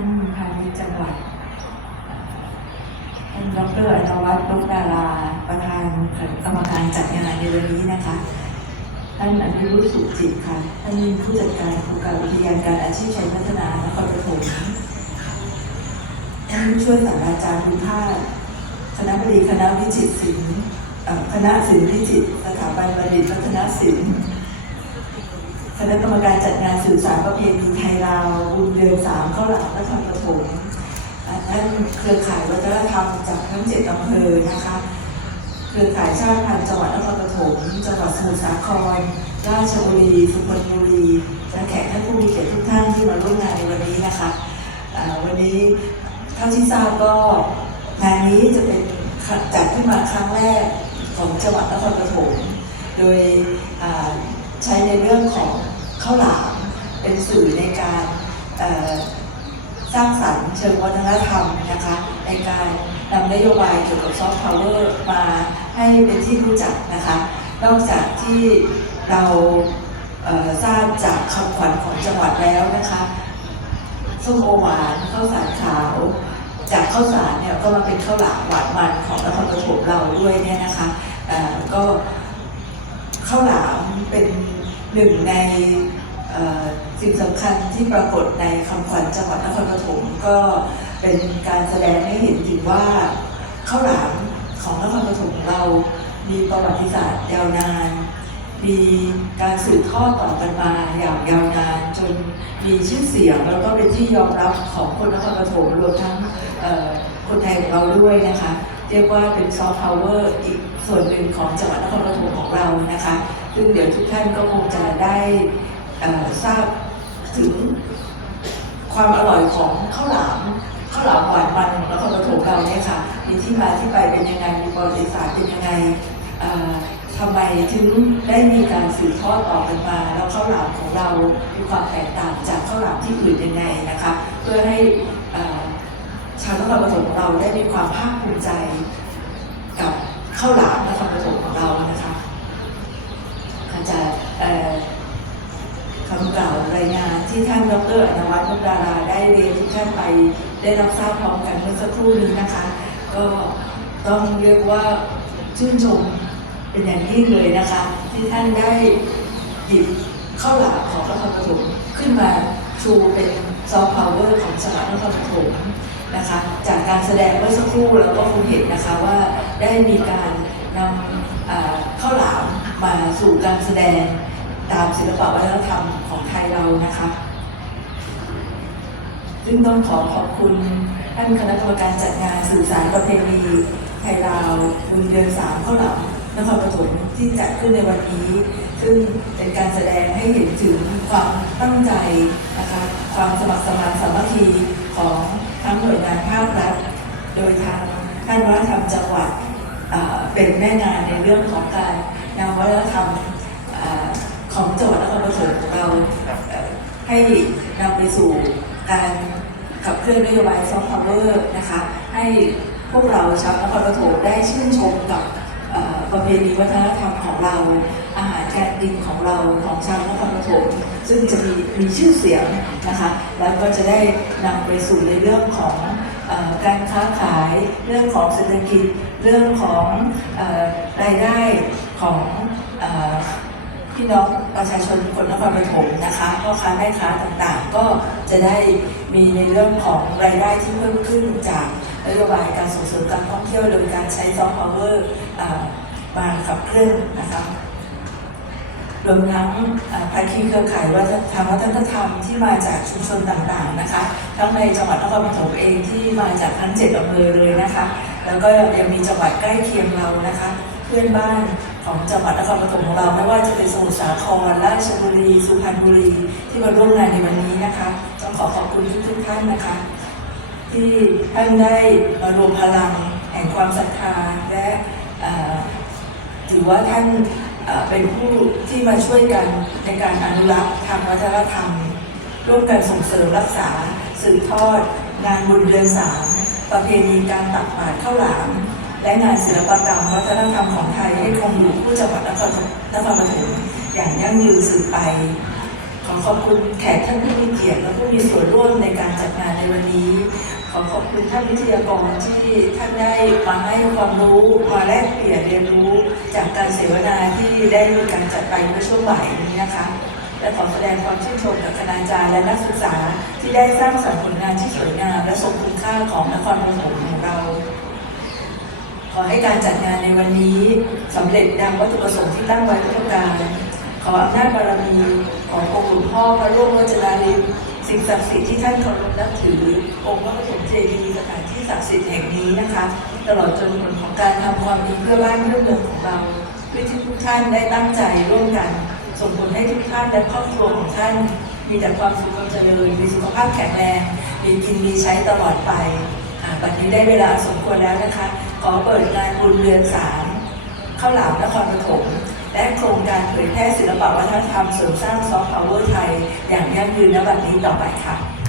านพาณิชย์จังหวัดท่านดรอนวัฒน์ลุกดาราประธานกรรมการจัดงานในวันนี้นะคะท่านอนุรุตสุจิตค่ะท่านผู้จัดการโครงการวิทยาการอาชีพชัยพัฒนานครปฐมท่านผู้ช่วยศาสตราจารย์บุญภาสคณะบดีคณะวิจิตรศิลป์คณะศิลป์วิจิตรสถาบันบัณฑิตพัฒนศิลป์ คณะกรรมการจัดงานสื่อสารประเพณีไทยลาวบุญเดือนสามเข้าหลังนครปฐมอ่าท่านเครือข่ายวัฒนธรรมจากทั้งเจ็ดอำเภอนะคะ เครือข่ายชาติพันธุ์จังหวัดนครปฐมจังหวัดสมุทรสาคร ราชบุรี สุพรรณบุรีและแขกท่านผู้มีเกียรติทุกท่านที่มาร่วมงานในวันนี้นะคะวันนี้เท่าที่ทราบก็งานนี้จะเป็นจัดขึ้นมาครั้งแรกของจังหวัดนครปฐมโดยใช้ในเรื่องของาวหลามเป็นสื่อในการสร้างสรรค์เชิงวัฒนธรรมนะคะในการนำนโยบายเกี่ยวกับซอฟต์พาวเวอร์มาให้เป็นที่รู้จักนะคะนอกจากที่เราเทราบจากคำขวัญของจังหวัดแล้วนะคะส้มโอหวานข้าวสารขาว จากข้าวสารเนี่ยก็มาเป็นข้าวหลามหวานมันของนครปฐมเราด้วยเนี่ยนะคะก็ข้าวหลามเป็นหนึ่งใน สิ่งสำคัญที่ปรากฏในคำขวัญจังหวัดนครปฐมก็เป็นการแสดงให้เห็นถึงว่าข้าวหลามของนครปฐมเรามีประวัติศาสตร์ยาวนาน มีการสืบทอดต่อกันมาอย่างยาวนาน จนมีชื่อเสียงแล้วก็เป็นที่ยอมรับของคนนครปฐมรวมทั้งคนไทยของเราด้วยนะคะ เรียกว่าเป็นซอฟต์พาวเวอร์อีกส่วนหนึ่งของจังหวัดนครปฐมของเรานะคะ ซึ่งเดี๋ยวทุกท่านก็คงจะได้ ทราบถึงความอร่อยของข้าวหลามข้าวหลามหวานมันของนครปฐมเราเนี่ยค่ะมีที่มาที่ไปเป็นยังไงมีประวัติศาสตร์เป็นยังไงทำไมถึงได้มีการสืบทอดต่อกันมา แล้วข้าวหลามของเรามีความแตกต่างจากข้าวหลามที่อื่นยังไงนะคะ เพื่อให้ชาวนครปฐมของเราได้มีความภาคภูมิใจกับข้าวหลามนครปฐมของเรา ที่ท่านดรอนวัฒน์มุกดาราได้เรียนทุกท่านไป ได้รับทราบพร้อมกันเมื่อสักครู่นี้นะคะ ก็ต้องเรียกว่าชื่นชมเป็นอย่างยิ่งเลยนะคะ ที่ท่านได้หยิบข้าวหลามของนครปฐมขึ้นมาชูเป็นซอฟต์พาวเวอร์ของจังหวัดนครปฐมนะคะ จากการแสดงเมื่อสักครู่เราก็คงเห็นนะคะว่าได้มีการนำข้าวหลามมาสู่การแสดง ตามศิลปวัฒนธรรมของไทยเรานะคะ ซึ่งต้องขอขอบคุณท่านคณะกรรมการจัดงานสื่อสารประเพณีไทยลาวบุญเดือนสามข้าวหลามนครปฐมที่จัดขึ้นในวันนี้ ซึ่งเป็นการแสดงให้เห็นถึงความตั้งใจนะคะความสมัครสมานสามัคคีของทั้งหน่วยงานภาครัฐ โดยทางท่านวัฒนธรรมจังหวัดเป็นแม่งานในเรื่องของการนำวัฒนธรรมอ่าของจังหวัดนครปฐมของเราเอ่อ ให้นำไปสู่การขับเคลื่อนนโยบายซอฟต์พาวเวอร์นะคะ ให้พวกเราชาวนครปฐมได้ชื่นชมกับประเพณีวัฒนธรรมของเรา อาหารการกินของเราของชาวนครปฐมซึ่งจะมีมีชื่อเสียงนะคะ แล้วก็จะได้นำไปสู่ในเรื่องของอการค้าขายเรื่องของเศรษฐกิจเรื่องของอรายได้ของ พี่น้องประชาชนคนนครปฐมนะคะพ่อค้าแม่ค้าต่างๆ ก็จะได้มีในเรื่องของรายได้ที่เพิ่มขึ้นจากนโยบายการส่งเสริมการท่องเที่ยวโดยการใช้ซอฟต์พาวเวอร์มาขับเคลื่อนนะคะรวมทั้งภาคีเครือข่ายวัฒนธรรมวัฒนธรรมที่มาจากชุมชนต่างๆนะคะทั้งในจังหวัดนครปฐมเองที่มาจากทั้งเจ็ดอำเภอเลยนะคะ แล้วก็ยังมีจังหวัดใกล้เคียงเรานะคะ เพื่อนบ้าน ของจังหวัดนครปฐมของเรา ไม่ว่าจะเป็นสมุทรสาครราชบุรี สุพรรณบุรี ที่มาร่วมงานในวันนี้นะคะ ต้องขอขอบคุณทุกท่านนะคะ ที่ท่านได้มารวมพลังแห่งความศรัทธาและถือว่าท่านเอ่อเป็นผู้ที่มาช่วยกันในการอนุรักษ์ทางวัฒนธรรม ร่วมกันส่งเสริมรักษาสืบทอด งานบุญเดือนสามประเพณีการตักบาตรข้าวหลาม และงานศิลปกรรมวัฒนธรรมของไทยให้คงอยู่คู่จังหวัดนครนครปฐมอย่างยั่งยืนสืบไป ขอขอบคุณแขกท่านผู้มีเกียรติและผู้มีส่วนร่วมในการจัดงานในวันนี้ ขอขอบคุณท่านวิทยากรที่ท่านได้มาให้ความรู้มาแลกเปลี่ยนเรียนรู้จากการเสวนาที่ได้มีการจัดไปเมื่อช่วงบ่ายนี้นะคะและขอแสดงความชื่นชมกับคณาจารย์และนักศึกษาที่ได้สร้างสรรค์ผลงานที่สวยงามและทรงคุณค่าของนครปฐมของเรา อให้การจัดงานในวันนี้สำเร็จดังวัตถุประสงค์ที่ตั้งไว้ทุกประการ ขออำนาจบารมีขององค์หลวงพ่อพระร่วงโรจนาลิมสิ่งศักดิ์สิทธิ์ที่ท่านเคารพนับถือ องค์พระปฐมเจดีย์สถานที่ศักดิ์สิทธิ์แห่งนี้นะคะ ตลอดจนผลของการทำความดีเพื่อบ้านเพื่อเมืองของเราเพื่อที่ทุกท่านได้ตั้งใจร่วมกัน ส่งผลให้ทุกท่านและครอบครัวของท่าน มีแต่ความสุขความเจริญมีสุขภาพแข็งแรงมีกินมีใช้ตลอดไป บัดนี้ได้เวลาสมควรแล้วนะคะ ขอเปิดงานบุญเรือนสามข้าวหลามนครปฐมและโครงการเผยแพร่ศิลปวัฒนธรรมเสริมสร้างซอฟต์พาวเวอร์ไทย อย่างยั่งยืนณบัดนี้ต่อไปค่ะ